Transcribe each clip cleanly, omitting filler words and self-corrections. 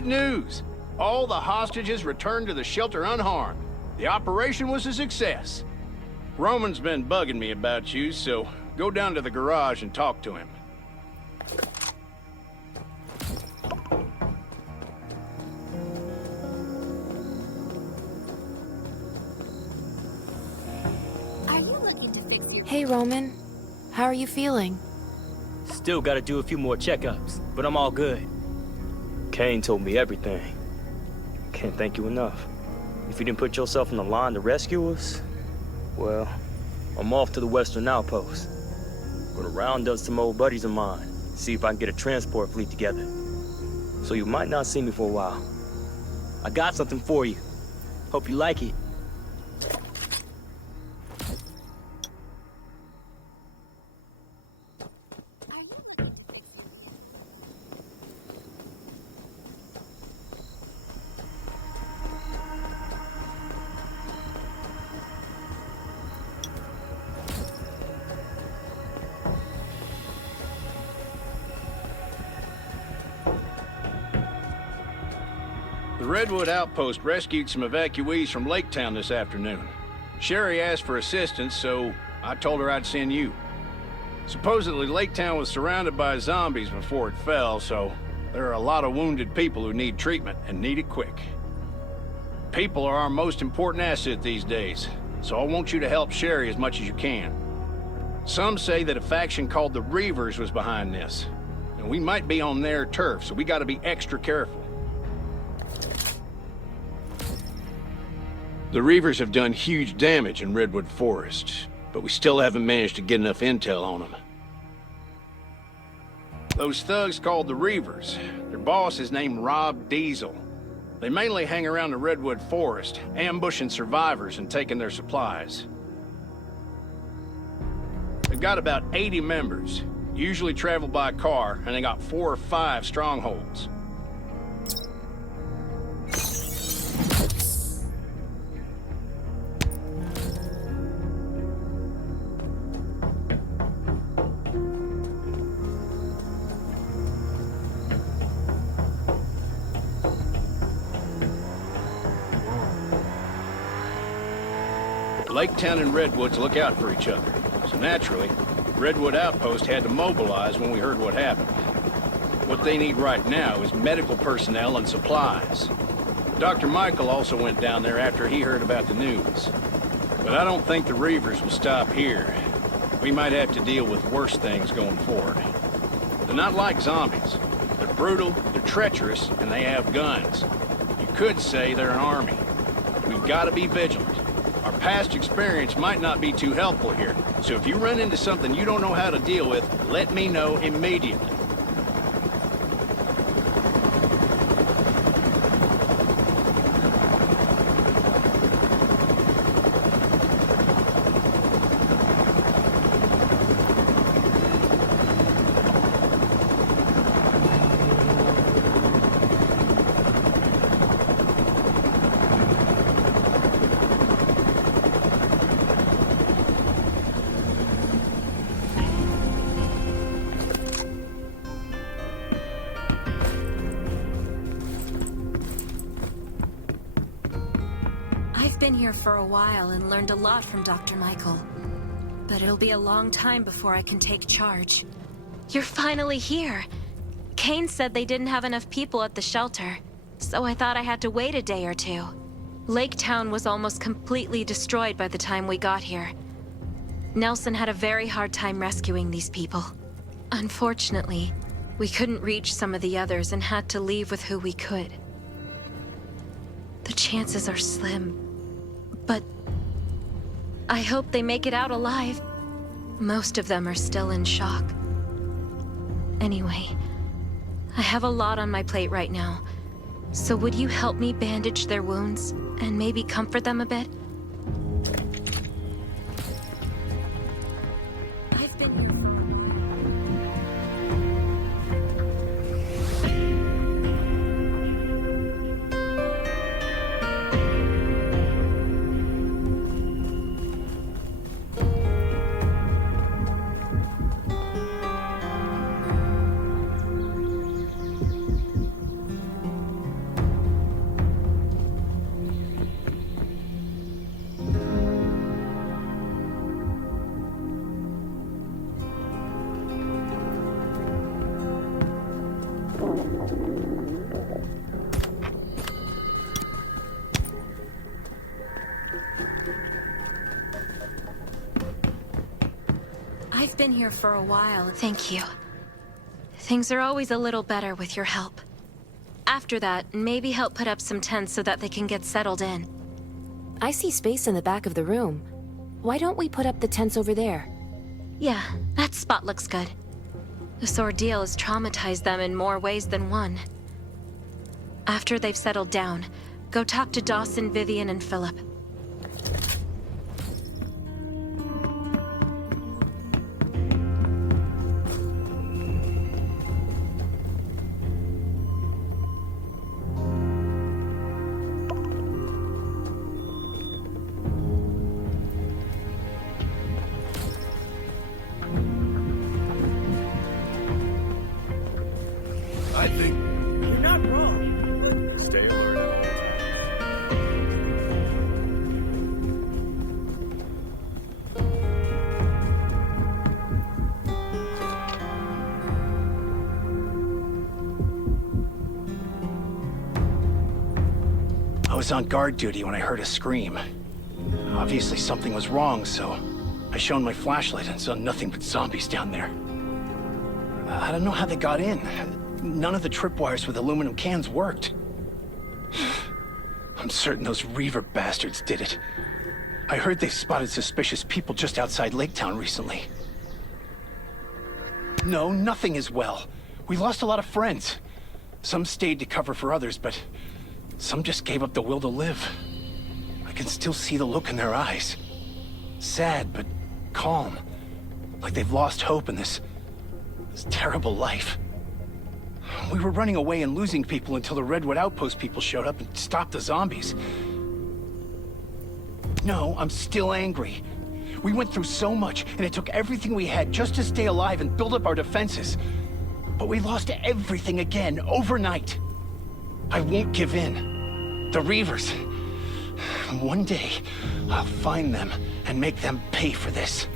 Good news! All the hostages returned to the shelter unharmed. The operation was a success. Roman's been bugging me about you, so go down to the garage and talk to him. Hey, Roman. How are you feeling? Still gotta do a few more checkups, but I'm all good. Kane told me everything. Can't thank you enough. If you didn't put yourself on the line to rescue us, well, I'm off to the Western Outpost. Gonna round up some old buddies of mine, see if I can get a transport fleet together. So you might not see me for a while. I got something for you. Hope you like it. The Redwood Outpost rescued some evacuees from Lake Town this afternoon. Sherry asked for assistance, so I told her I'd send you. Supposedly, Lake Town was surrounded by zombies before it fell, so there are a lot of wounded people who need treatment and need it quick. People are our most important asset these days, so I want you to help Sherry as much as you can. Some say that a faction called the Reivers was behind this, and we might be on their turf, so we gotta be extra careful. The reivers have done huge damage in Redwood Forest, but we still haven't managed to get enough intel on them. Those thugs called the Reivers, their boss is named Rob Diesel. They mainly hang around the Redwood Forest, ambushing survivors and taking their supplies. They've got about 80 members, usually travel by car, and they got 4 or 5 strongholds. Lake Town and Redwoods look out for each other, so naturally, Redwood Outpost had to mobilize when we heard what happened. What they need right now is medical personnel and supplies. Dr. Michael also went down there after he heard about the news. But I don't think the Reivers will stop here. We might have to deal with worse things going forward. They're not like zombies. They're brutal, they're treacherous, and they have guns. You could say they're an army. We've got to be vigilant. Our past experience might not be too helpful here, so if you run into something you don't know how to deal with, let me know immediately. I've been here for a while and learned a lot from Dr. Michael. But it'll be a long time before I can take charge. You're finally here! Kane said they didn't have enough people at the shelter, so I thought I had to wait a day or two. Lake Town was almost completely destroyed by the time we got here. Nelson had a very hard time rescuing these people. Unfortunately, we couldn't reach some of the others and had to leave with who we could. The chances are slim. But I hope they make it out alive. Most of them are still in shock. Anyway, I have a lot on my plate right now. So would you help me bandage their wounds and maybe comfort them a bit? I've been... I've been here for a while. Thank you. Things are always a little better with your help. After that, maybe help put up some tents so that they can get settled in. I see space in the back of the room. Why don't we put up the tents over there? Yeah, that spot looks good. This ordeal has traumatized them in more ways than one. After they've settled down, go talk to Dawson, Vivian, and Philip. I think You're not wrong. stay alert. I was on guard duty when I heard a scream. Obviously something was wrong, so I shone my flashlight and saw nothing but zombies down there. I don't know how they got in. None of the tripwires with aluminum cans worked. I'm certain those Reaver bastards did it. I heard they've spotted suspicious people just outside Lake Town recently. No, nothing is well. We lost a lot of friends. Some stayed to cover for others, but some just gave up the will to live. I can still see the look in their eyes. Sad, but calm. Like they've lost hope in this terrible life. We were running away and losing people until the Redwood Outpost people showed up and stopped the zombies. No, I'm still angry. We went through so much, and it took everything we had just to stay alive and build up our defenses. But we lost everything again, overnight. I won't give in. The reivers. One day, I'll find them and make them pay for this.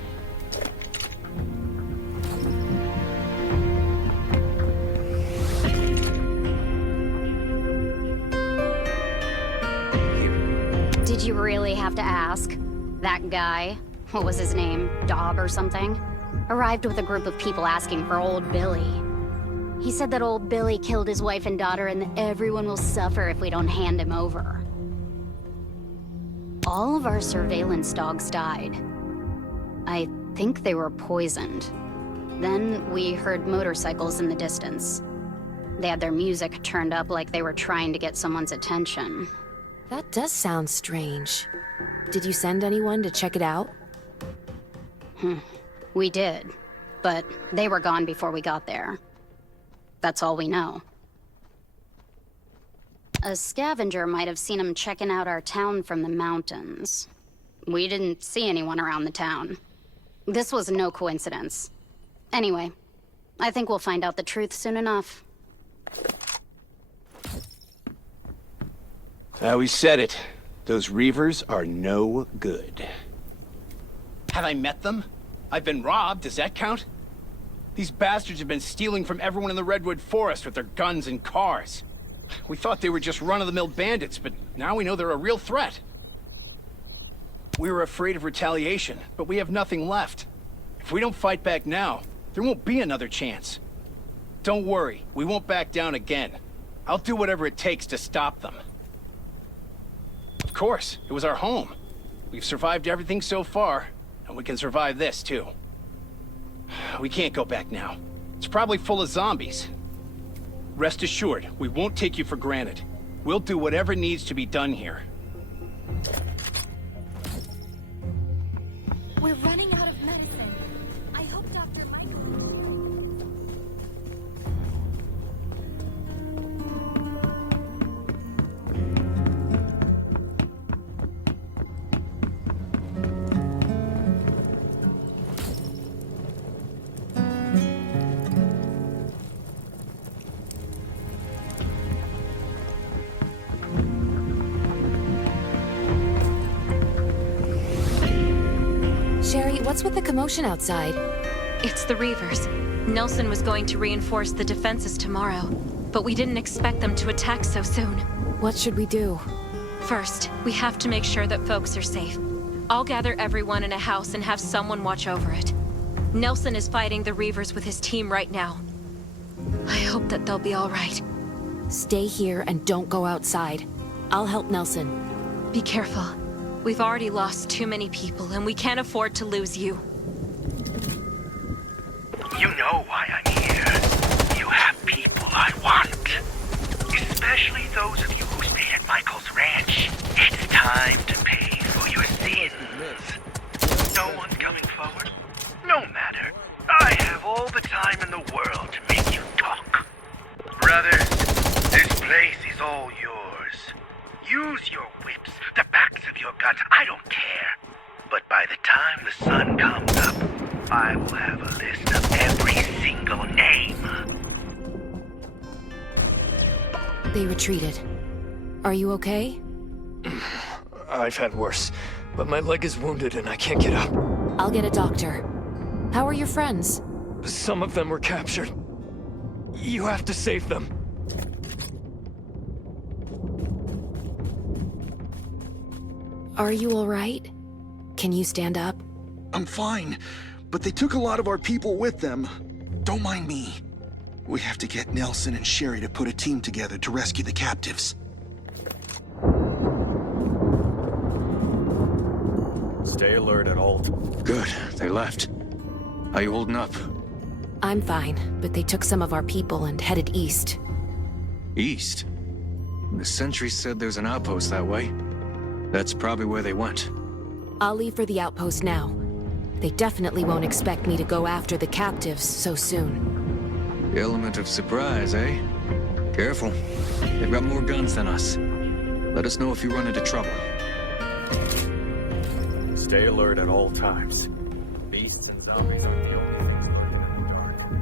Did you really have to ask? That guy, what was his name, Dobb or something, arrived with a group of people asking for old Billy. He said that old Billy killed his wife and daughter and that everyone will suffer if we don't hand him over. All of our surveillance dogs died. I think they were poisoned. Then we heard motorcycles in the distance. They had their music turned up like they were trying to get someone's attention. That does sound strange. Did you send anyone to check it out? We did, but they were gone before we got there. That's all we know. A scavenger might have seen him checking out our town from the mountains. We didn't see anyone around the town. This was no coincidence. Anyway, I think we'll find out the truth soon enough. We said it. Those reivers are no good. Have I met them? I've been robbed, does that count? These bastards have been stealing from everyone in the Redwood Forest with their guns and cars. We thought they were just run-of-the-mill bandits, but now we know they're a real threat. We were afraid of retaliation, but we have nothing left. If we don't fight back now, there won't be another chance. Don't worry, we won't back down again. I'll do whatever it takes to stop them. Of course, it was our home. We've survived everything so far, and we can survive this, too. We can't go back now. It's probably full of zombies. Rest assured, we won't take you for granted. We'll do whatever needs to be done here. We're running out of medicine. I hope Dr. Michael... Sherry, what's with the commotion outside? It's the reivers. Nelson was going to reinforce the defenses tomorrow, but we didn't expect them to attack so soon. What should we do? First, we have to make sure that folks are safe. I'll gather everyone in a house and have someone watch over it. Nelson is fighting the reivers with his team right now. I hope that they'll be all right. Stay here and don't go outside. I'll help Nelson. Be careful. We've already lost too many people, and we can't afford to lose you. You know why I'm here. You have people I want. Especially those of you who stayed at Michael's ranch. It's time to pay for your sins. No one's coming forward? No matter. I have all the time in the world to make you talk. Brother, this place is all yours. Use your whips, the backs of your guns, I don't care. But by the time the sun comes up, I will have a list of every single name. They retreated. Are you okay? I've had worse, but my leg is wounded and I can't get up. I'll get a doctor. How are your friends? Some of them were captured. You have to save them. Are you all right? Can you stand up? I'm fine, but they took a lot of our people with them. Don't mind me. We have to get Nelson and Sherry to put a team together to rescue the captives. Stay alert at all. Good, they left. How you holding up? I'm fine, but they took some of our people and headed east. East? The sentry said there's an outpost that way. That's probably where they went. I'll leave for the outpost now. They definitely won't expect me to go after the captives so soon. The element of surprise, eh? Careful. They've got more guns than us. Let us know if you run into trouble. Stay alert at all times. Beasts and zombies are the only things lurking in the dark.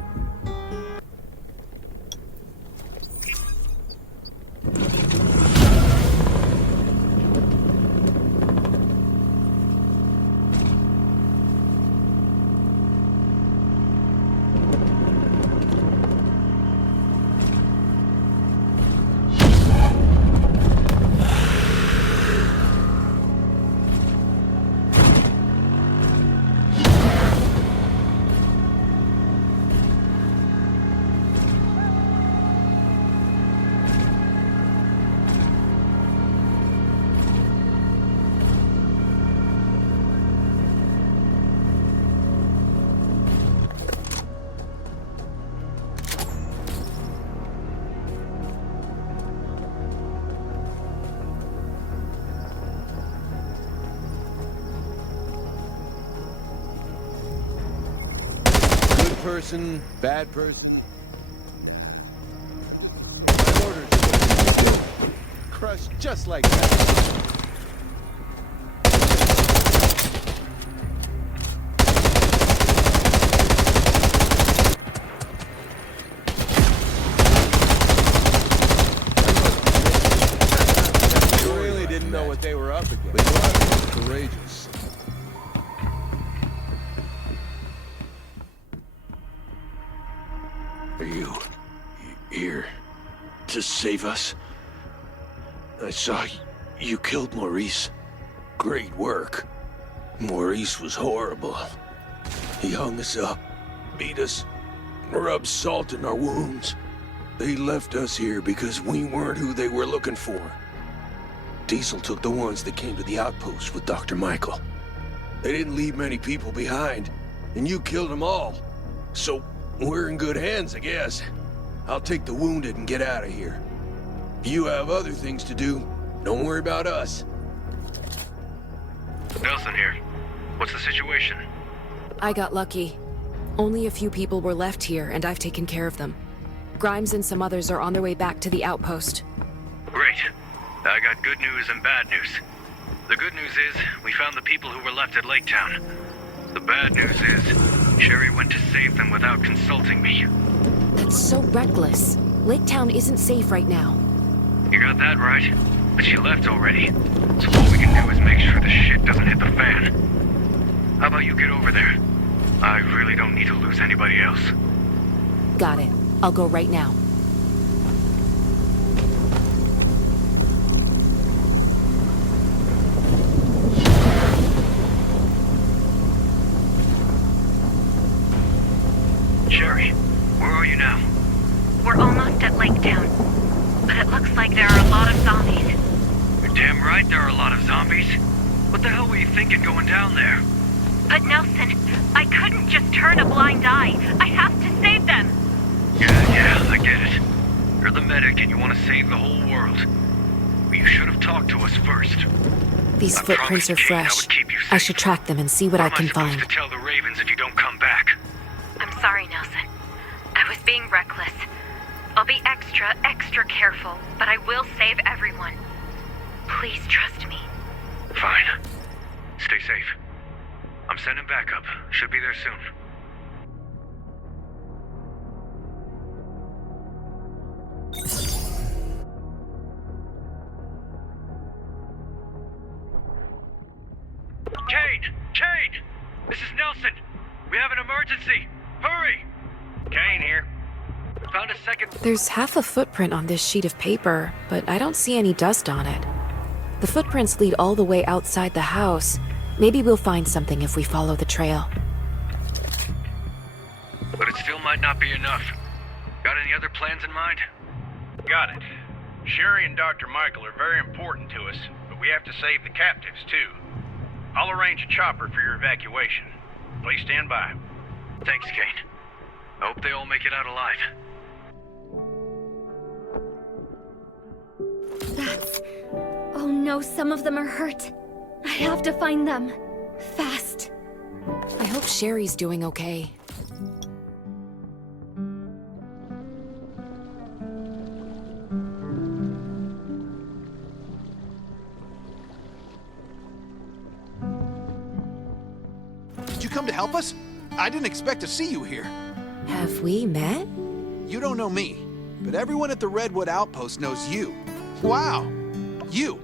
Person, bad person. My orders are crushed just like that. You really didn't know what they were up against. But you are courageous. Are you here to save us? I saw you killed Maurice. Great work. Maurice was horrible. He hung us up, beat us, rubbed salt in our wounds. They left us here because we weren't who they were looking for. Diesel took the ones that came to the outpost with Dr. Michael. They didn't leave many people behind, and you killed them all. So we're in good hands, I guess. I'll take the wounded and get out of here. If you have other things to do, don't worry about us. Nelson here. What's the situation? I got lucky. Only a few people were left here, and I've taken care of them. Grimes and some others are on their way back to the outpost. Great. I got good news and bad news. The good news is, we found the people who were left at Lake Town. The bad news is, Sherry went to save them without consulting me. That's so reckless. Lake Town isn't safe right now. You got that right. But she left already. So all we can do is make sure the shit doesn't hit the fan. How about you get over there? I really don't need to lose anybody else. Got it. I'll go right now. What the hell were you thinking going down there? But Nelson, I couldn't just turn a blind eye. I have to save them. Yeah, I get it. You're the medic and you want to save the whole world. But you should have talked to us first. These I footprints are promised Kane I fresh. would keep you I safe. should track them and see what I can What am I find. supposed to tell the Ravens if you don't come back? I'm sorry, Nelson. I was being reckless. I'll be extra careful, but I will save everyone. Please trust me. Fine. Stay safe. I'm sending backup. Should be there soon. Kane! This is Nelson! We have an emergency! Hurry! Kane here. Found a second... There's half a footprint on this sheet of paper, but I don't see any dust on it. The footprints lead all the way outside the house. Maybe we'll find something if we follow the trail. But it still might not be enough. Got any other plans in mind? Got it. Sherry and Dr. Michael are very important to us, but we have to save the captives, too. I'll arrange a chopper for your evacuation. Please stand by. Thanks, Kane. I hope they all make it out alive. Oh no, some of them are hurt. I have to find them. Fast. I hope Sherry's doing okay. Did you come to help us? I didn't expect to see you here. Have we met? You don't know me, but everyone at the Redwood Outpost knows you. Wow! You!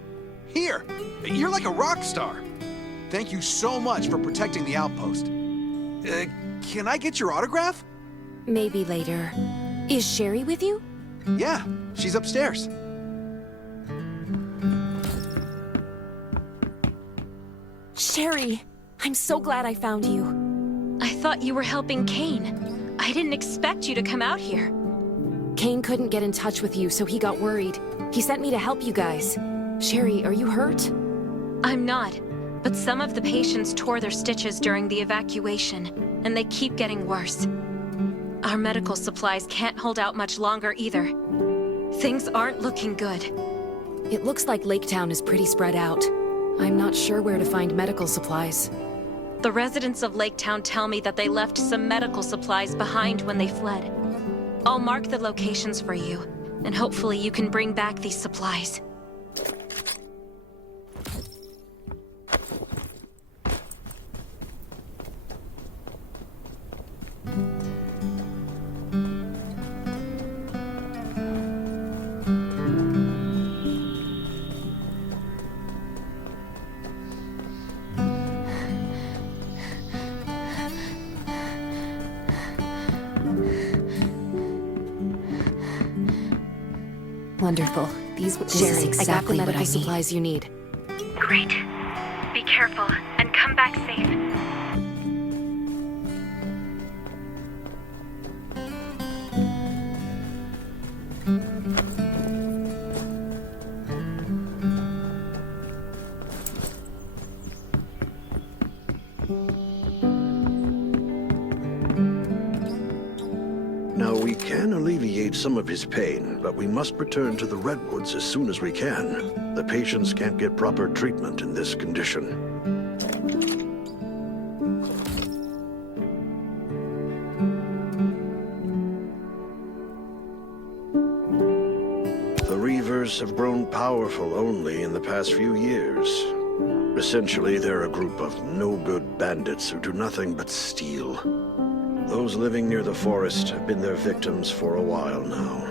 Here! You're like a rock star! Thank you so much for protecting the outpost. Can I get your autograph? Maybe later. Is Sherry with you? Yeah, she's upstairs. Sherry! I'm so glad I found you. I thought you were helping Kane. I didn't expect you to come out here. Kane couldn't get in touch with you, so he got worried. He sent me to help you guys. Sherry, are you hurt? I'm not, but some of the patients tore their stitches during the evacuation, and they keep getting worse. Our medical supplies can't hold out much longer either. Things aren't looking good. It looks like Lake Town is pretty spread out. I'm not sure where to find medical supplies. The residents of Lake Town tell me that they left some medical supplies behind when they fled. I'll mark the locations for you, and hopefully you can bring back these supplies. Wonderful. This is exactly what I need. Supplies you need. Great. Be careful, and come back safe. Now, we can alleviate some of his pain, but we must return to the Redwoods as soon as we can. The patients can't get proper treatment in this condition. The reivers have grown powerful only in the past few years. Essentially, they're a group of no-good bandits who do nothing but steal. Those living near the forest have been their victims for a while now.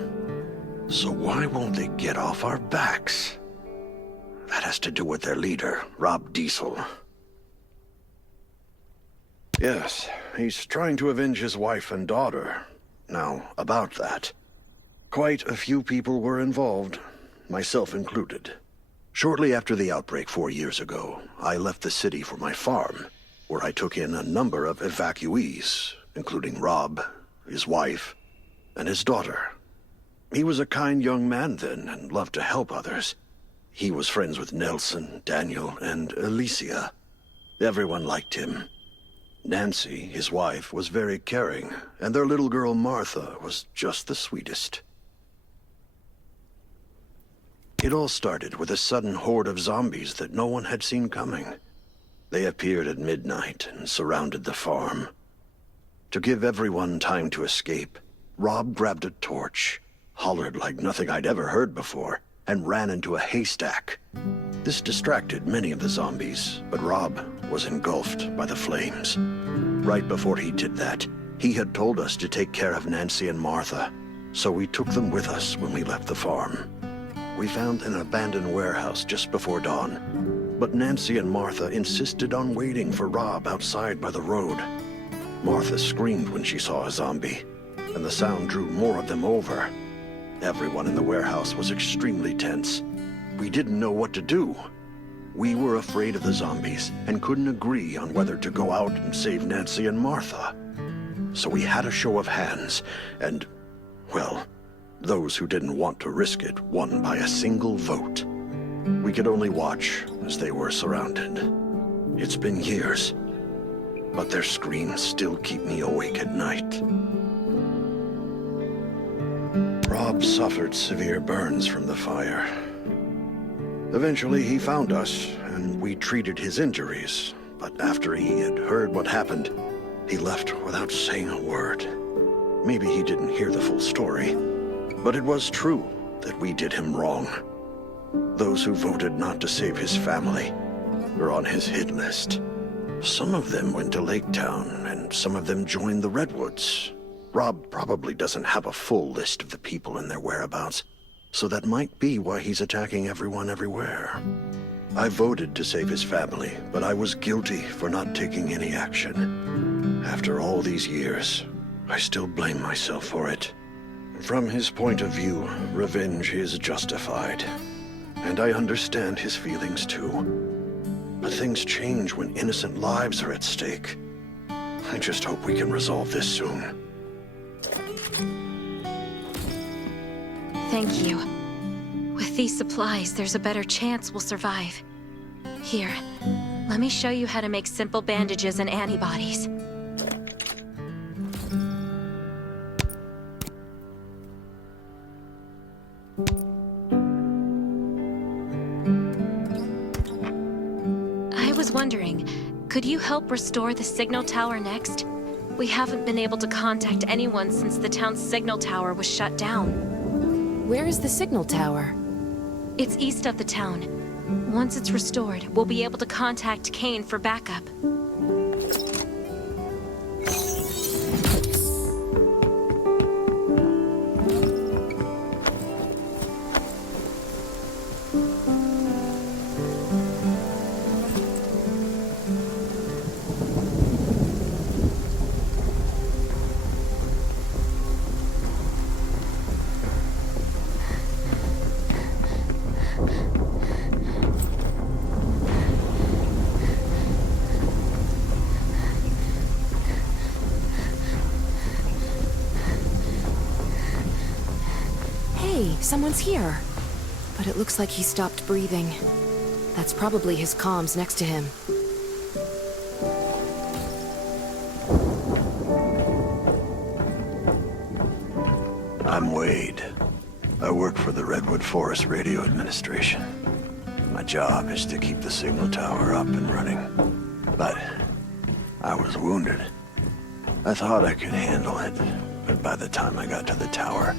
So why won't they get off our backs? That has to do with their leader, Rob Diesel. Yes, he's trying to avenge his wife and daughter. Now, about that. Quite a few people were involved, myself included. Shortly after the outbreak 4 years ago, I left the city for my farm, where I took in a number of evacuees, including Rob, his wife, and his daughter. He was a kind young man then and loved to help others. He was friends with Nelson, Daniel, and Alicia. Everyone liked him. Nancy, his wife, was very caring, and their little girl Martha was just the sweetest. It all started with a sudden horde of zombies that no one had seen coming. They appeared at midnight and surrounded the farm. To give everyone time to escape, Rob grabbed a torch, hollered like nothing I'd ever heard before, and ran into a haystack. This distracted many of the zombies, but Rob was engulfed by the flames. Right before he did that, he had told us to take care of Nancy and Martha, so we took them with us when we left the farm. We found an abandoned warehouse just before dawn, but Nancy and Martha insisted on waiting for Rob outside by the road. Martha screamed when she saw a zombie, and the sound drew more of them over. Everyone in the warehouse was extremely tense. We didn't know what to do. We were afraid of the zombies and couldn't agree on whether to go out and save Nancy and Martha. So we had a show of hands, and, well, those who didn't want to risk it won by a single vote. We could only watch as they were surrounded. It's been years, but their screams still keep me awake at night. Rob suffered severe burns from the fire. Eventually, he found us, and we treated his injuries. But after he had heard what happened, he left without saying a word. Maybe he didn't hear the full story, but it was true that we did him wrong. Those who voted not to save his family were on his hit list. Some of them went to Lake Town, and some of them joined the Redwoods. Rob probably doesn't have a full list of the people and their whereabouts, so that might be why he's attacking everyone everywhere. I voted to save his family, but I was guilty for not taking any action. After all these years, I still blame myself for it. From his point of view, revenge is justified. And I understand his feelings too. But things change when innocent lives are at stake. I just hope we can resolve this soon. Thank you. With these supplies, there's a better chance we'll survive. Here, let me show you how to make simple bandages and antibodies. I was wondering, could you help restore the signal tower next? We haven't been able to contact anyone since the town's signal tower was shut down. Where is the signal tower? It's east of the town. Once it's restored, we'll be able to contact Kane for backup. Someone's here. But it looks like he stopped breathing. That's probably his comms next to him. I'm Wade. I work for the Redwood Forest Radio Administration. My job is to keep the signal tower up and running. But I was wounded. I thought I could handle it, but by the time I got to the tower,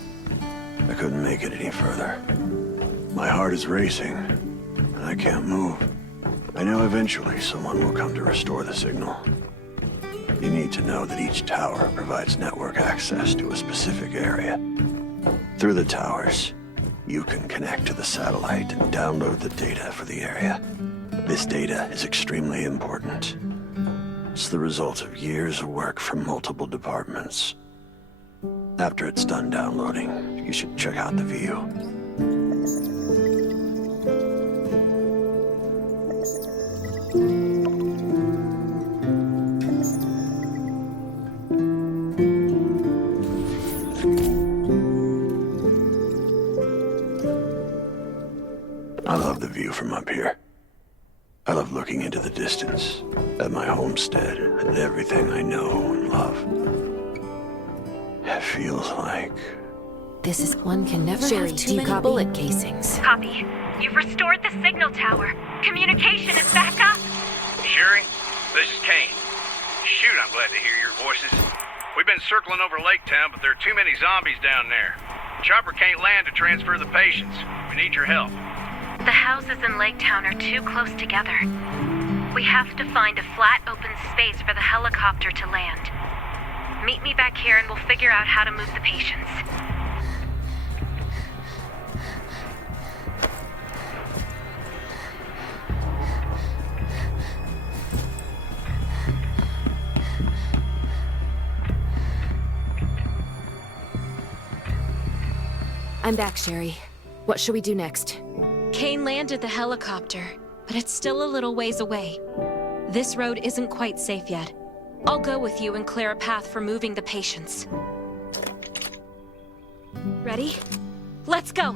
I couldn't make it any further. My heart is racing, and I can't move. I know eventually someone will come to restore the signal. You need to know that each tower provides network access to a specific area. Through the towers, you can connect to the satellite and download the data for the area. This data is extremely important. It's the result of years of work from multiple departments. After it's done downloading, you should check out the view. I love the from up here. I love looking into the distance, at my homestead, at everything I know and love. It feels like... This is one can never Sherry, have do too you many copy? bullet casings. Copy. You've restored the signal tower. Communication is back up. Sherry, this is Kane. Shoot, I'm glad to hear your voices. We've been circling over Lake Town, but there are too many zombies down there. Chopper can't land to transfer the patients. We need your help. The houses in Lake Town are too close together. We have to find a flat, open space for the helicopter to land. Meet me back here and we'll figure out how to move the patients. I'm back, Sherry. What should we do next? Kane landed the helicopter, but it's still a little ways away. This road isn't quite safe yet. I'll go with you and clear a path for moving the patients. Ready? Let's go!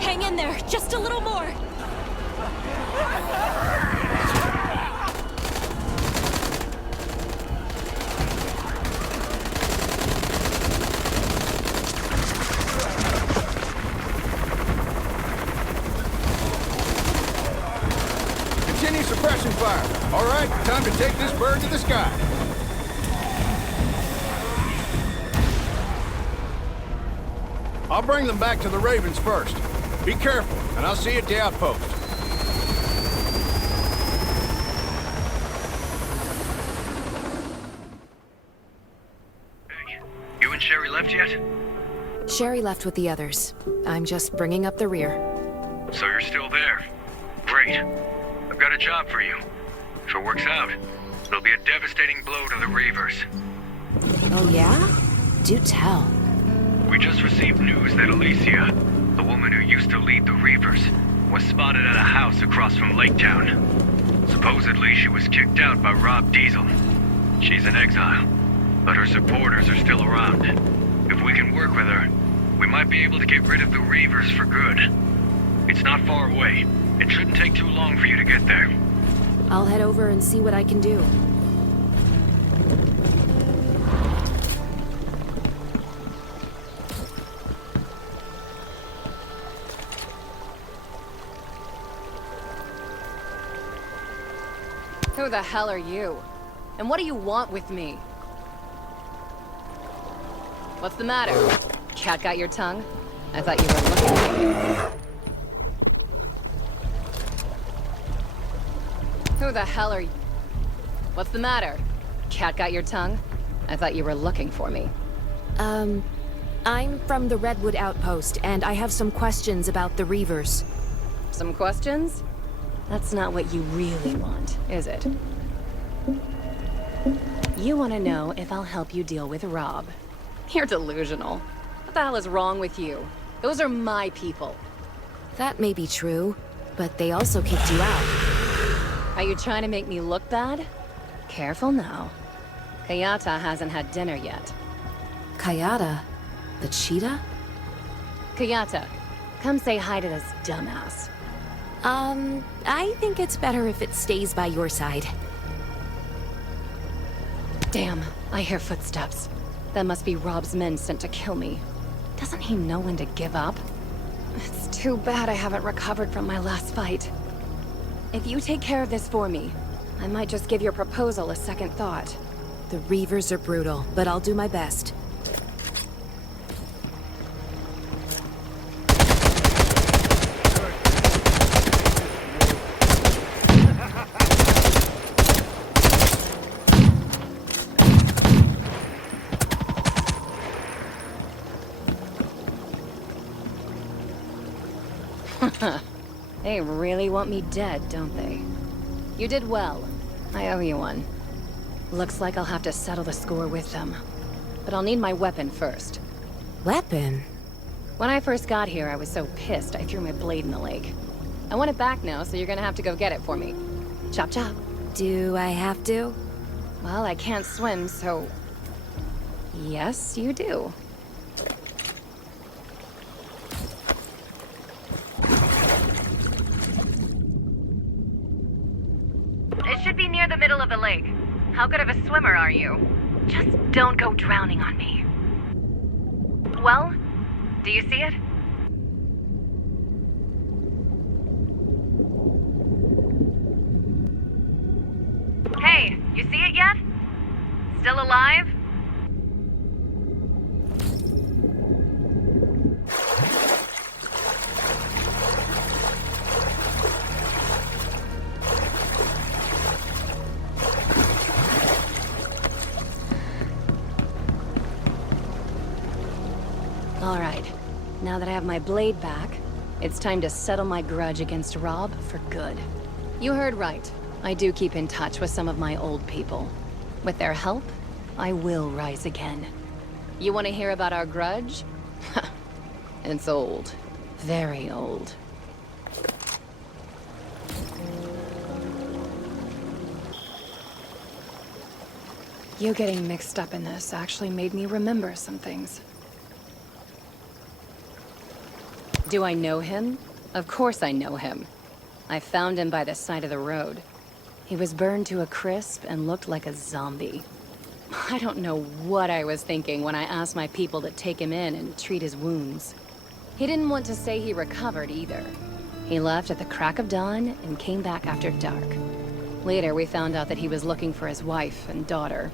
Hang in there, just a little more! Continue suppression fire. All right, time to take this bird to the sky. I'll bring them back to the Ravens first. Be careful, and I'll see you at the outpost. Hey, you and Sherry left yet? Sherry left with the others. I'm just bringing up the rear. So you're still there. Great. I've got a job for you. If it works out, it'll be a devastating blow to the reivers. Oh yeah? Do tell. We just received news that Alicia, the woman who used to lead the reivers, was spotted at a house across from Lake Town. Supposedly, she was kicked out by Rob Diesel. She's in exile, but her supporters are still around. If we can work with her, we might be able to get rid of the reivers for good. It's not far away. It shouldn't take too long for you to get there. I'll head over and see what I can do. Who the hell are you? And what do you want with me? What's the matter? Cat got your tongue? I thought you were looking at me. Who the hell are you? What's the matter? Cat got your tongue? I thought you were looking for me. I'm from the Redwood Outpost, and I have some questions about the reivers. Some questions? That's not what you really want, is it? You want to know if I'll help you deal with Rob. You're delusional. What the hell is wrong with you? Those are my people. That may be true, but they also kicked you out. Are you trying to make me look bad? Careful now. Kayata hasn't had dinner yet. Kayata? The cheetah? Kayata, come say hi to this dumbass. I think it's better if it stays by your side. Damn, I hear footsteps. That must be Rob's men sent to kill me. Doesn't he know when to give up? It's too bad I haven't recovered from my last fight. If you take care of this for me, I might just give your proposal a second thought. The reivers are brutal, but I'll do my best. They really want me dead, don't they? You did well. I owe you one. Looks like I'll have to settle the score with them. But I'll need my weapon first. Weapon? When I first got here, I was so pissed I threw my blade in the lake. I want it back now, so you're gonna have to go get it for me. Chop chop. Do I have to? Well, I can't swim, so... Yes, you do. It should be near the middle of the lake. How good of a swimmer are you? Just don't go drowning on me. Well, do you see it? Hey, you see it yet? Still alive? All right. Now that I have my blade back, it's time to settle my grudge against Rob for good. You heard right. I do keep in touch with some of my old people. With their help, I will rise again. You want to hear about our grudge? It's old. Very old. You getting mixed up in this actually made me remember some things. Do I know him? Of course I know him. I found him by the side of the road. He was burned to a crisp and looked like a zombie. I don't know what I was thinking when I asked my people to take him in and treat his wounds. He didn't want to say he recovered either. He left at the crack of dawn and came back after dark. Later, we found out that he was looking for his wife and daughter.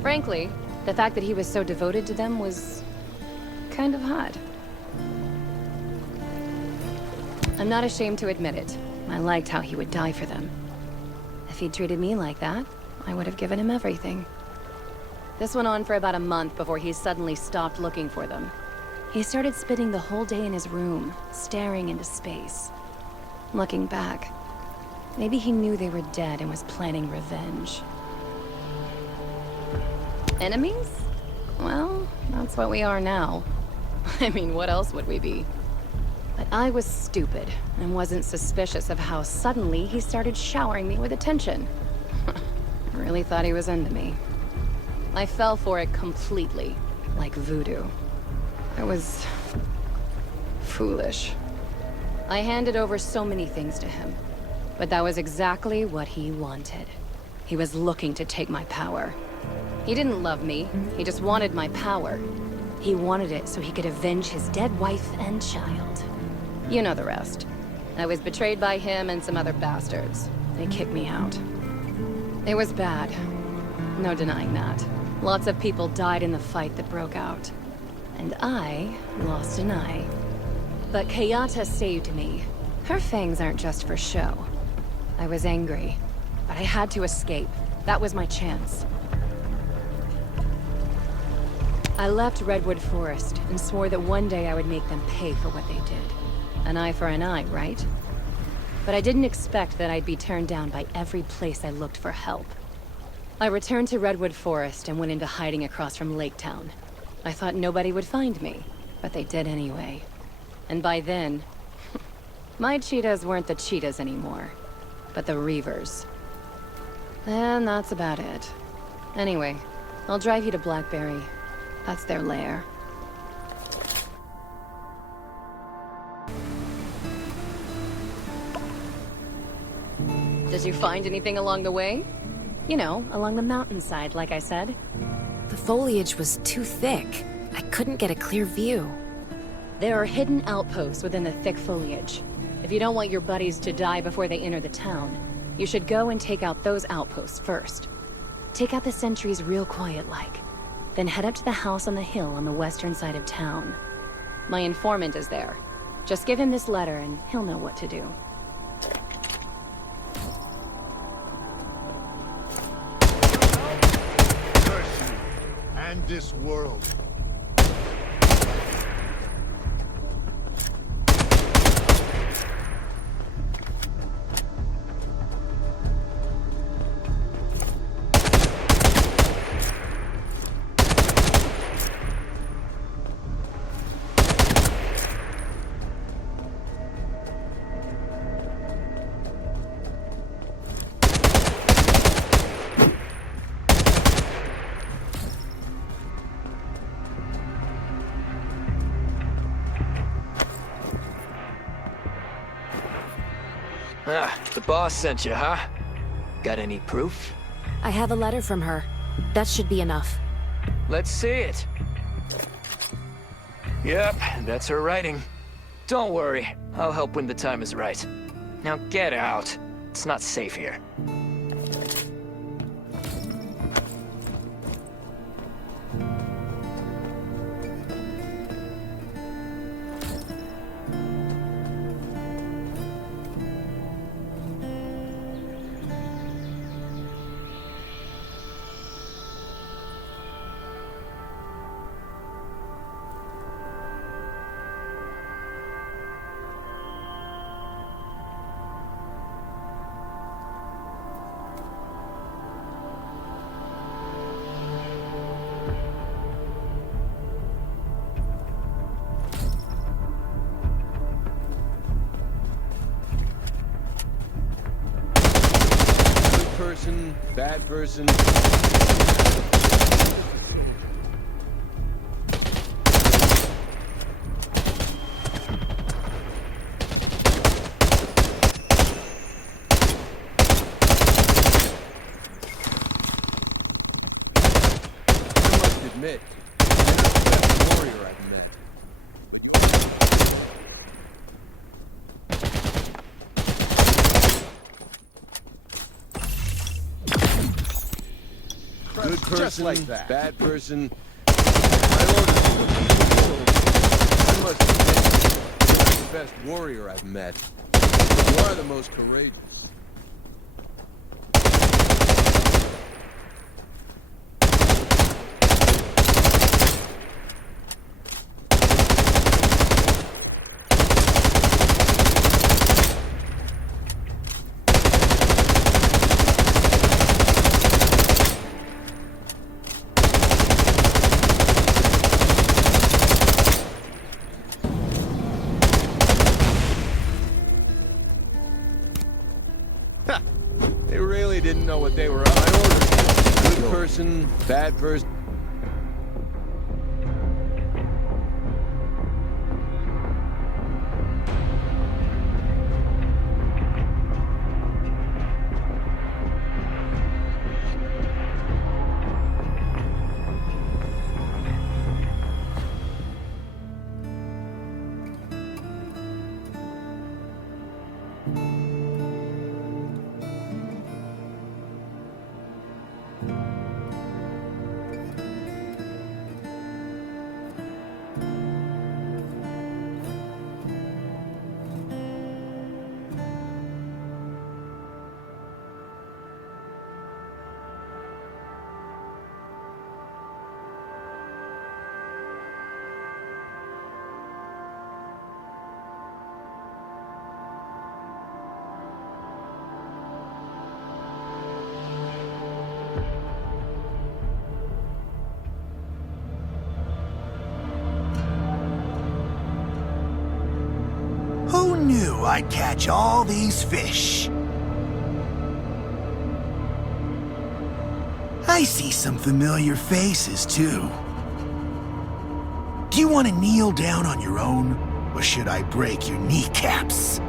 Frankly, the fact that he was so devoted to them was kind of hot. I'm not ashamed to admit it. I liked how he would die for them. If he'd treated me like that, I would have given him everything. This went on for about a month before he suddenly stopped looking for them. He started spending the whole day in his room, staring into space. Looking back, maybe he knew they were dead and was planning revenge. Enemies? Well, that's what we are now. I mean, what else would we be? But I was stupid and wasn't suspicious of how suddenly he started showering me with attention. I really thought he was into me. I fell for it completely, like voodoo. I was foolish. I handed over so many things to him, but that was exactly what he wanted. He was looking to take my power. He didn't love me, he just wanted my power. He wanted it so he could avenge his dead wife and child. You know the rest. I was betrayed by him and some other bastards. They kicked me out. It was bad. No denying that. Lots of people died in the fight that broke out. And I lost an eye. But Kayata saved me. Her fangs aren't just for show. I was angry, but I had to escape. That was my chance. I left Redwood Forest and swore that one day I would make them pay for what they did. An eye for an eye, right? But I didn't expect that I'd be turned down by every place I looked for help. I returned to Redwood Forest and went into hiding across from Lake Town. I thought nobody would find me, but they did anyway. And by then, my cheetahs weren't the cheetahs anymore, but the reivers. And that's about it. Anyway, I'll drive you to Blackberry. That's their lair. Did you find anything along the way? You know, along the mountainside, like I said. The foliage was too thick. I couldn't get a clear view. There are hidden outposts within the thick foliage. If you don't want your buddies to die before they enter the town, you should go and take out those outposts first. Take out the sentries real quiet-like. Then head up to the house on the hill on the western side of town. My informant is there. Just give him this letter and he'll know what to do. Curse you, and this world. Ah, the boss sent you, huh? Got any proof? I have a letter from her. That should be enough. Let's see it. Yep, that's her writing. Don't worry, I'll help when the time is right. Now get out. It's not safe here. Person, bad person. I must admit, you're the best warrior I've met. Good person, just like that. Bad person. My orders are what people do. I must admit, you're the best warrior I've met. You are the most courageous. They really didn't know what they were on. I ordered good person, bad person. Who knew I'd catch all these fish? I see some familiar faces, too. Do you want to kneel down on your own, or should I break your kneecaps?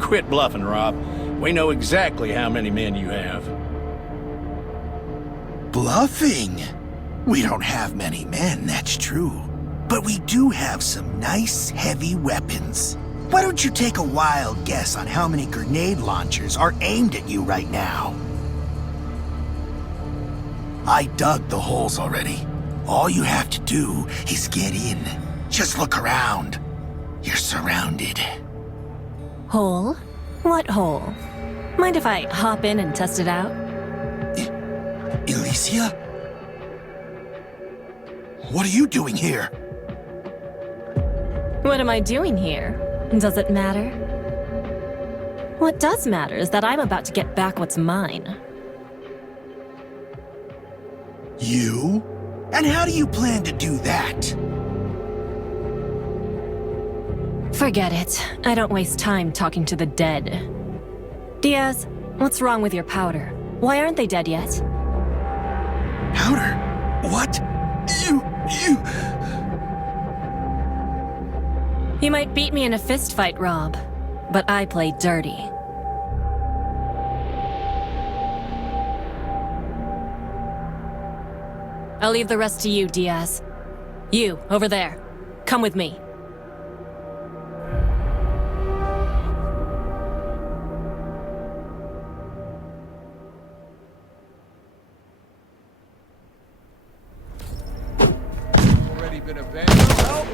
Quit bluffing, Rob. We know exactly how many men you have. Bluffing? We don't have many men, that's true. But we do have some nice, heavy weapons. Why don't you take a wild guess on how many grenade launchers are aimed at you right now? I dug the holes already. All you have to do is get in. Just look around. You're surrounded. Hole? What hole? Mind if I hop in and test it out? Alicia? What are you doing here? What am I doing here? Does it matter? What does matter is that I'm about to get back what's mine. You? And how do you plan to do that? Forget it. I don't waste time talking to the dead. Diaz, what's wrong with your powder? Why aren't they dead yet? Powder? What? You... You might beat me in a fist fight, Rob, but I play dirty. I'll leave the rest to you, Diaz. You, over there. Come with me. Already been abandoned? Help!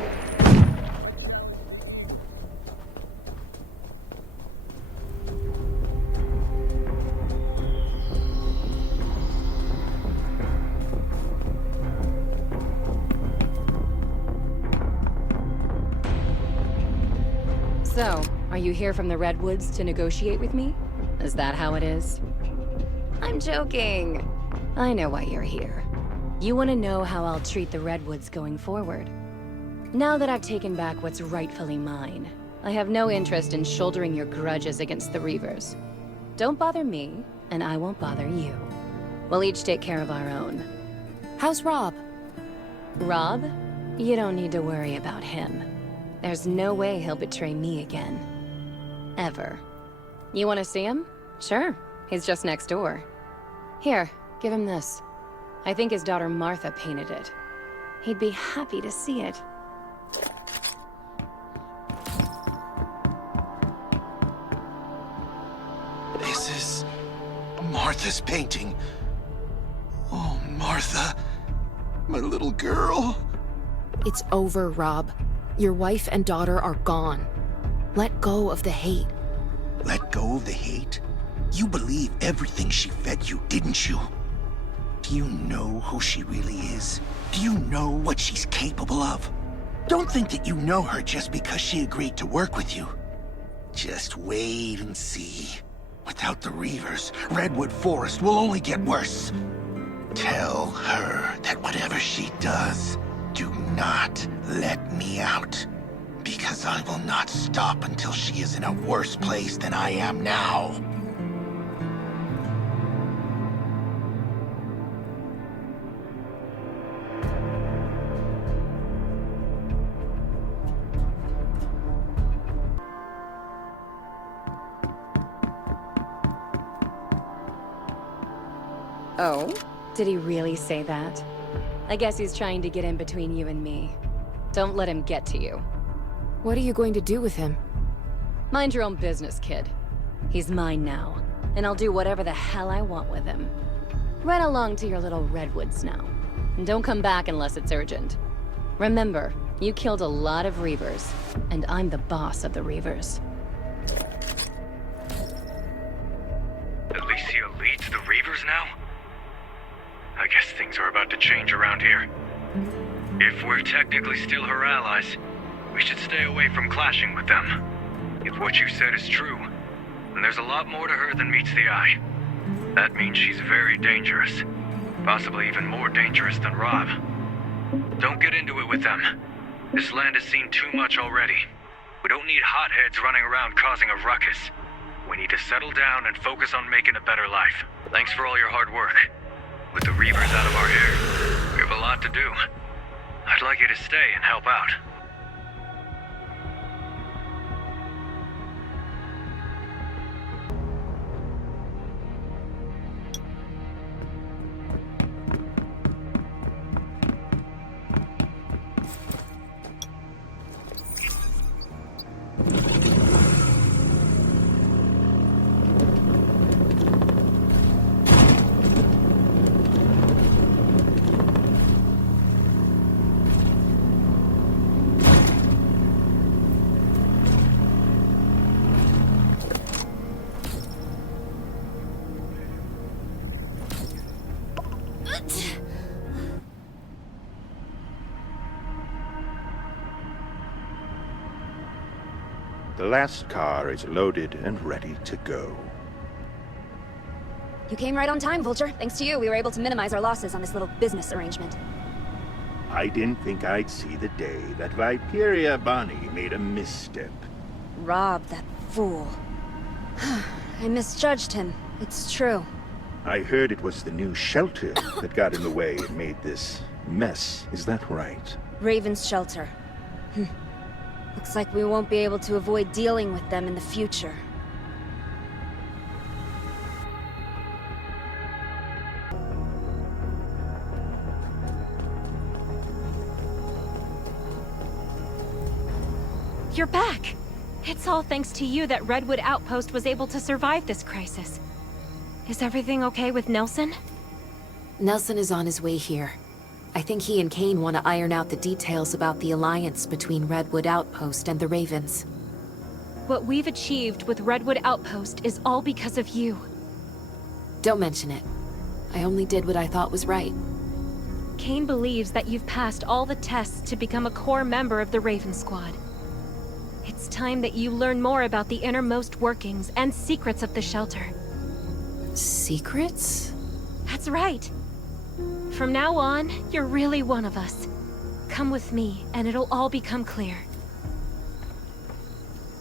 So, are you here from the Redwoods to negotiate with me? Is that how it is? I'm joking. I know why you're here. You want to know how I'll treat the Redwoods going forward. Now that I've taken back what's rightfully mine, I have no interest in shouldering your grudges against the reivers. Don't bother me, and I won't bother you. We'll each take care of our own. How's Rob? Rob? You don't need to worry about him. There's no way he'll betray me again. Ever. You want to see him? Sure. He's just next door. Here, give him this. I think his daughter Martha painted it. He'd be happy to see it. This is Martha's painting. Oh, Martha. My little girl. It's over, Rob. Your wife and daughter are gone. Let go of the hate. Let go of the hate? You believe everything she fed you, didn't you? Do you know who she really is? Do you know what she's capable of? Don't think that you know her just because she agreed to work with you. Just wait and see. Without the reivers, Redwood Forest will only get worse. Tell her that whatever she does, do not let me out. Because I will not stop until she is in a worse place than I am now. Oh? Did he really say that? I guess he's trying to get in between you and me. Don't let him get to you. What are you going to do with him? Mind your own business, kid. He's mine now, and I'll do whatever the hell I want with him. Run along to your little Redwoods now. And don't come back unless it's urgent. Remember, you killed a lot of reivers, and I'm the boss of the reivers. Alicia leads the reivers now? I guess things are about to change around here. If we're technically still her allies, we should stay away from clashing with them. If what you said is true, then there's a lot more to her than meets the eye. That means she's very dangerous. Possibly even more dangerous than Rob. Don't get into it with them. This land has seen too much already. We don't need hotheads running around causing a ruckus. We need to settle down and focus on making a better life. Thanks for all your hard work. With the reivers out of our hair, we have a lot to do. I'd like you to stay and help out. The last car is loaded and ready to go. You came right on time, Vulture. Thanks to you, we were able to minimize our losses on this little business arrangement. I didn't think I'd see the day that Viperia Bonnie made a misstep. Rob, that fool. I misjudged him. It's true. I heard it was the new shelter that got in the way and made this mess. Is that right? Raven's shelter. Looks like we won't be able to avoid dealing with them in the future. You're back! It's all thanks to you that Redwood Outpost was able to survive this crisis. Is everything okay with Nelson? Nelson is on his way here. I think he and Kane want to iron out the details about the alliance between Redwood Outpost and the Ravens. What we've achieved with Redwood Outpost is all because of you. Don't mention it. I only did what I thought was right. Kane believes that you've passed all the tests to become a core member of the Raven Squad. It's time that you learn more about the innermost workings and secrets of the shelter. Secrets? That's right. From now on, you're really one of us. Come with me, and it'll all become clear.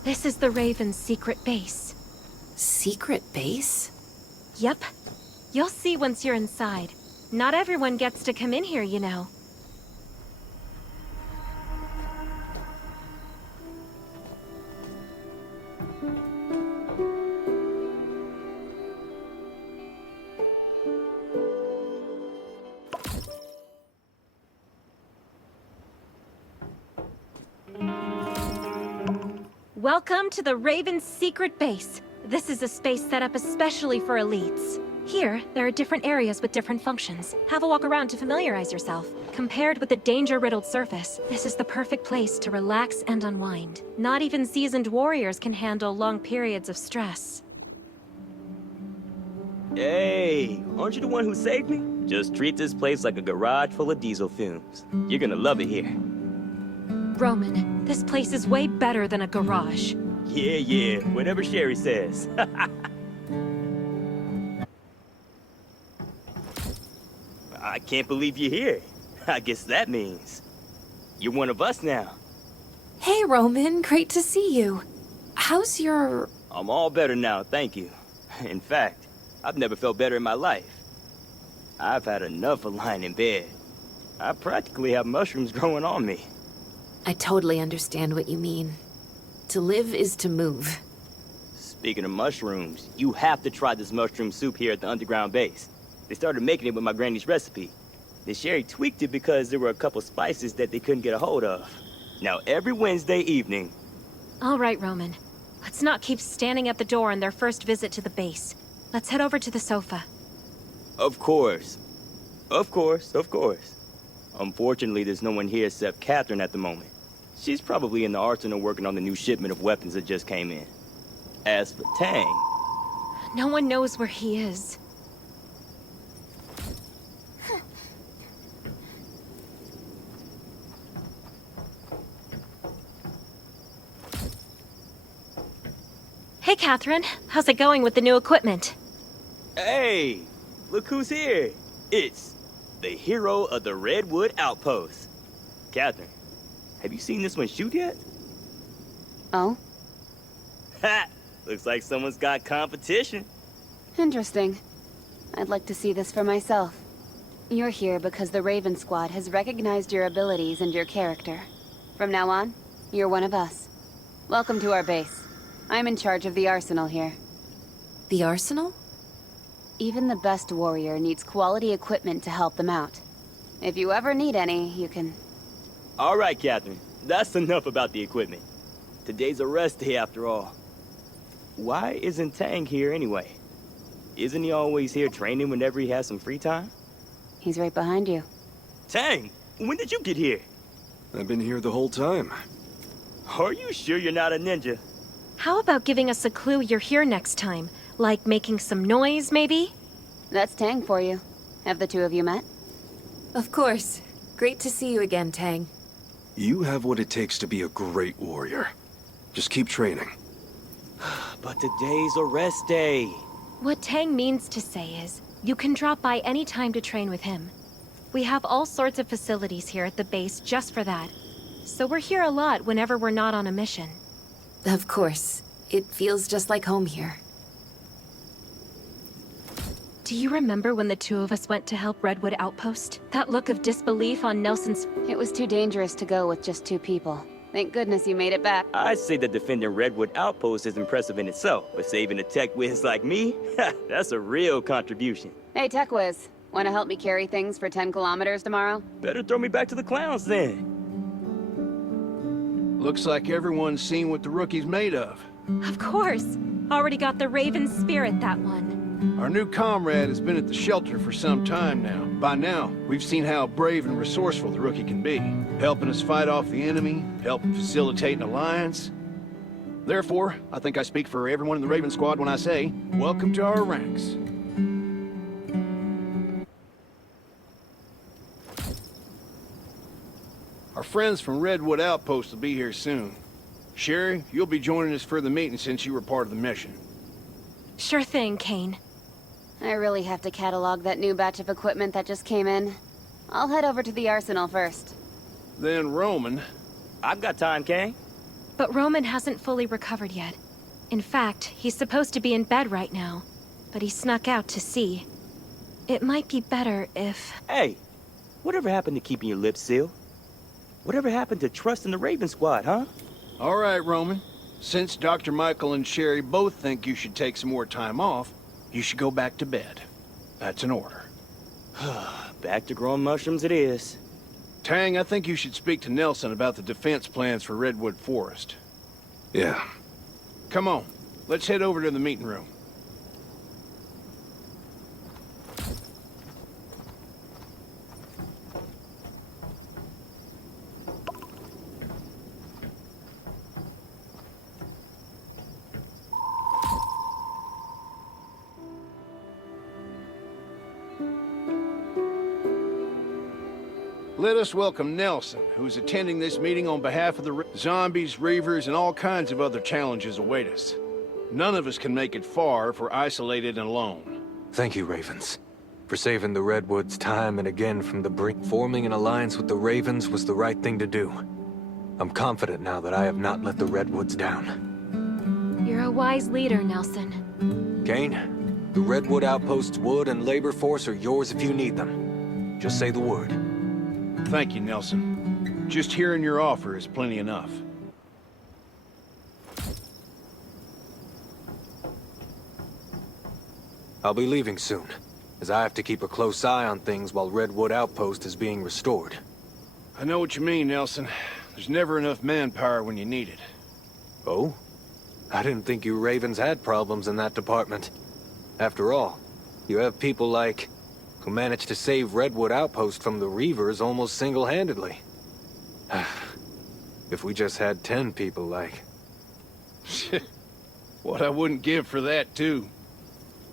This is the Raven's secret base. Secret base? Yep. You'll see once you're inside. Not everyone gets to come in here, you know. Welcome to the Raven's secret base. This is a space set up especially for elites. Here, there are different areas with different functions. Have a walk around to familiarize yourself. Compared with the danger-riddled surface, this is the perfect place to relax and unwind. Not even seasoned warriors can handle long periods of stress. Hey, aren't you the one who saved me? Just treat this place like a garage full of diesel fumes. You're gonna love it here. Roman, this place is way better than a garage. Yeah, whatever Sherry says. I can't believe you're here. I guess that means you're one of us now. Hey, Roman, great to see you. How's your... I'm all better now, thank you. In fact, I've never felt better in my life. I've had enough of lying in bed. I practically have mushrooms growing on me. I totally understand what you mean. To live is to move. Speaking of mushrooms, you have to try this mushroom soup here at the underground base. They started making it with my granny's recipe. Then Sherry tweaked it because there were a couple spices that they couldn't get a hold of. Now every Wednesday evening... All right, Roman. Let's not keep standing at the door on their first visit to the base. Let's head over to the sofa. Of course. Of course. Unfortunately, there's no one here except Catherine at the moment. She's probably in the arsenal working on the new shipment of weapons that just came in. As for Tang... No one knows where he is. Hey, Catherine. How's it going with the new equipment? Hey! Look who's here! It's the hero of the Redwood Outpost. Catherine, have you seen this one shoot yet? Oh? Ha! Looks like someone's got competition. Interesting. I'd like to see this for myself. You're here because the Raven Squad has recognized your abilities and your character. From now on, you're one of us. Welcome to our base. I'm in charge of the arsenal here. The arsenal? Even the best warrior needs quality equipment to help them out. If you ever need any, you can... All right, Catherine. That's enough about the equipment. Today's a rest day after all. Why isn't Tang here anyway? Isn't he always here training whenever he has some free time? He's right behind you. Tang, when did you get here? I've been here the whole time. Are you sure you're not a ninja? How about giving us a clue you're here next time? Like making some noise, maybe? That's Tang for you. Have the two of you met? Of course. Great to see you again, Tang. You have what it takes to be a great warrior. Just keep training. But today's a rest day. What Tang means to say is, you can drop by any time to train with him. We have all sorts of facilities here at the base just for that. So we're here a lot whenever we're not on a mission. Of course. It feels just like home here. Do you remember when the two of us went to help Redwood Outpost? That look of disbelief on Nelson's... It was too dangerous to go with just 2 people. Thank goodness you made it back. I'd say that defending Redwood Outpost is impressive in itself, but saving a tech whiz like me, that's a real contribution. Hey, Tech Whiz. Want to help me carry things for 10 kilometers tomorrow? Better throw me back to the clowns then. Looks like everyone's seen what the rookie's made of. Of course. Already got the Raven spirit, that one. Our new comrade has been at the shelter for some time now. By now, we've seen how brave and resourceful the rookie can be, helping us fight off the enemy, helping facilitate an alliance. Therefore, I think I speak for everyone in the Raven Squad when I say, welcome to our ranks. Our friends from Redwood Outpost will be here soon. Sherry, you'll be joining us for the meeting since you were part of the mission. Sure thing, Kane. I really have to catalog that new batch of equipment that just came in. I'll head over to the arsenal first. Then Roman. I've got time, Kane. But Roman hasn't fully recovered yet. In fact, he's supposed to be in bed right now, but he snuck out to see. It might be better if... Hey, whatever happened to keeping your lips sealed? Whatever happened to trusting the Raven Squad, huh? All right, Roman. Since Dr. Michael and Sherry both think you should take some more time off, you should go back to bed. That's an order. Back to growing mushrooms it is. Tang, I think you should speak to Nelson about the defense plans for Redwood Forest. Yeah. Come on, let's head over to the meeting room. Let us welcome Nelson, who's attending this meeting on behalf of the zombies, reivers, and all kinds of other challenges await us. None of us can make it far if we're isolated and alone. Thank you, Ravens, for saving the Redwoods time and again from the brink. Forming an alliance with the Ravens was the right thing to do. I'm confident now that I have not let the Redwoods down. You're a wise leader, Nelson. Kane, the Redwood Outpost's wood and labor force are yours if you need them. Just say the word. Thank you, Nelson. Just hearing your offer is plenty enough. I'll be leaving soon, as I have to keep a close eye on things while Redwood Outpost is being restored. I know what you mean, Nelson. There's never enough manpower when you need it. Oh? I didn't think you Ravens had problems in that department. After all, you have people like... who managed to save Redwood Outpost from the reivers almost single-handedly. If we just had 10 people like... What I wouldn't give for that, too.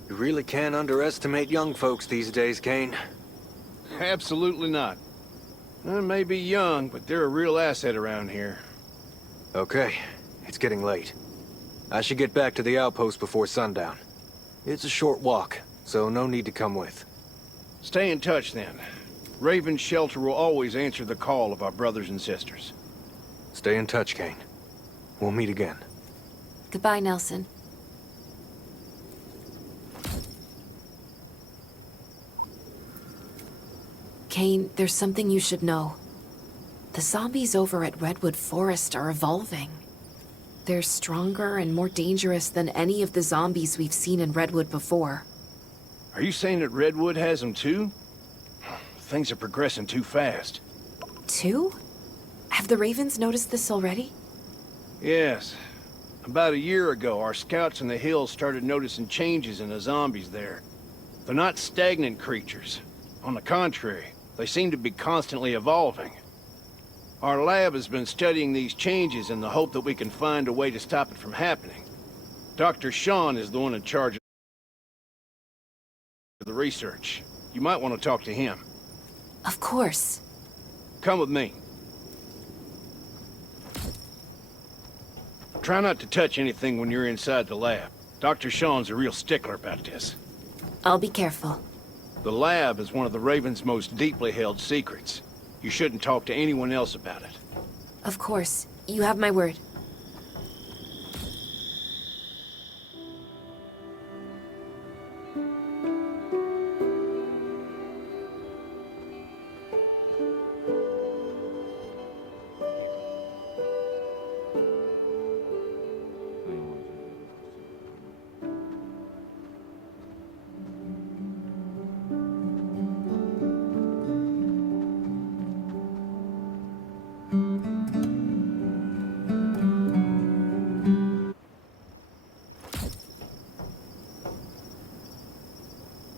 You really can't underestimate young folks these days, Kane. Absolutely not. I may be young, but they're a real asset around here. Okay, it's getting late. I should get back to the outpost before sundown. It's a short walk, so no need to come with. Stay in touch, then. Raven's shelter will always answer the call of our brothers and sisters. Stay in touch, Kane. We'll meet again. Goodbye, Nelson. Kane, there's something you should know. The zombies over at Redwood Forest are evolving. They're stronger and more dangerous than any of the zombies we've seen in Redwood before. Are you saying that Redwood has them too? Things are progressing too fast. Two? Have the Ravens noticed this already? Yes. About a year ago, our scouts in the hills started noticing changes in the zombies there. They're not stagnant creatures. On the contrary, they seem to be constantly evolving. Our lab has been studying these changes in the hope that we can find a way to stop it from happening. Dr. Sean is the one in charge of the research. You might want to talk to him. Of course. Come with me. Try not to touch anything when you're inside the lab. Dr. Sean's a real stickler about this. I'll be careful. The lab is one of the Raven's most deeply held secrets. You shouldn't talk to anyone else about it. Of course. You have my word.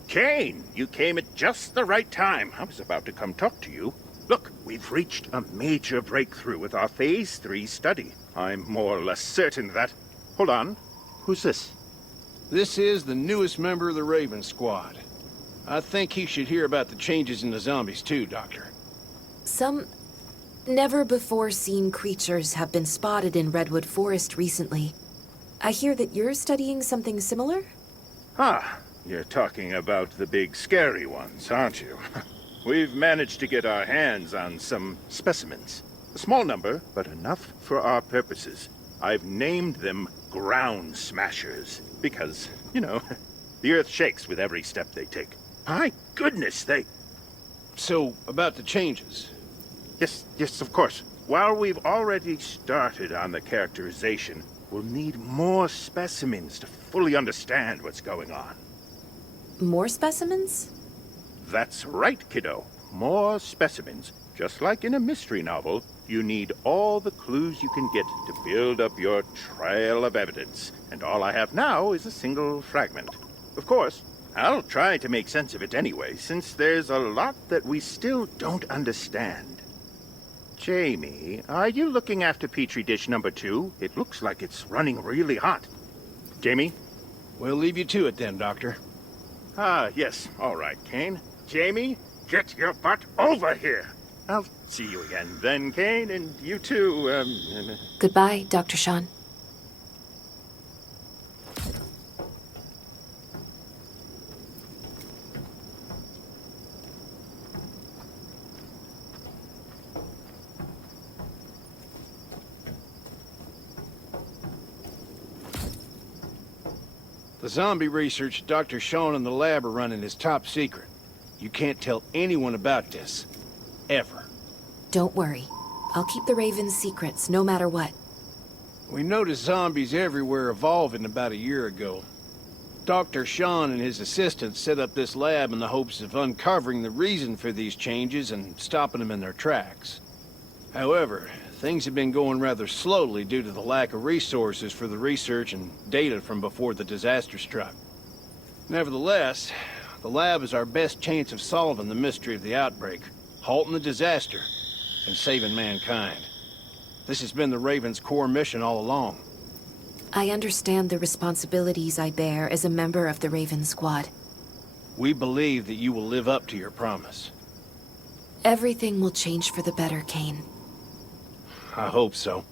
Kane, you came at just the right time. I was about to come talk to you. Look, we've reached a major breakthrough with our Phase 3 study. I'm more or less certain that... Hold on. Who's this? This is the newest member of the Raven Squad. I think he should hear about the changes in the zombies too, Doctor. Some never-before-seen creatures have been spotted in Redwood Forest recently. I hear that you're studying something similar? Ah, you're talking about the big scary ones, aren't you? We've managed to get our hands on some specimens. A small number, but enough for our purposes. I've named them ground smashers because, you know, the earth shakes with every step they take. My goodness, they... So, about the changes? Yes, of course. While we've already started on the characterization, we'll need more specimens to fully understand what's going on. More specimens? That's right, kiddo. More specimens. Just like in a mystery novel, you need all the clues you can get to build up your trail of evidence. And all I have now is a single fragment. Of course, I'll try to make sense of it anyway, since there's a lot that we still don't understand. Jamie, are you looking after Petri dish number 2? It looks like it's running really hot. Jamie? We'll leave you to it then, Doctor. Ah, yes. All right, Kane. Jamie, get your butt over here. I'll see you again then, Kane, and you too, Goodbye, Dr. Sean. The zombie research Dr. Sean and the lab are running is top secret. You can't tell anyone about this. Ever. Don't worry. I'll keep the Raven's secrets, no matter what. We noticed zombies everywhere evolving about a year ago. Dr. Sean and his assistants set up this lab in the hopes of uncovering the reason for these changes and stopping them in their tracks. However, things have been going rather slowly due to the lack of resources for the research and data from before the disaster struck. Nevertheless, the lab is our best chance of solving the mystery of the outbreak, halting the disaster, and saving mankind. This has been the Raven's core mission all along. I understand the responsibilities I bear as a member of the Raven Squad. We believe that you will live up to your promise. Everything will change for the better, Kane. I hope so.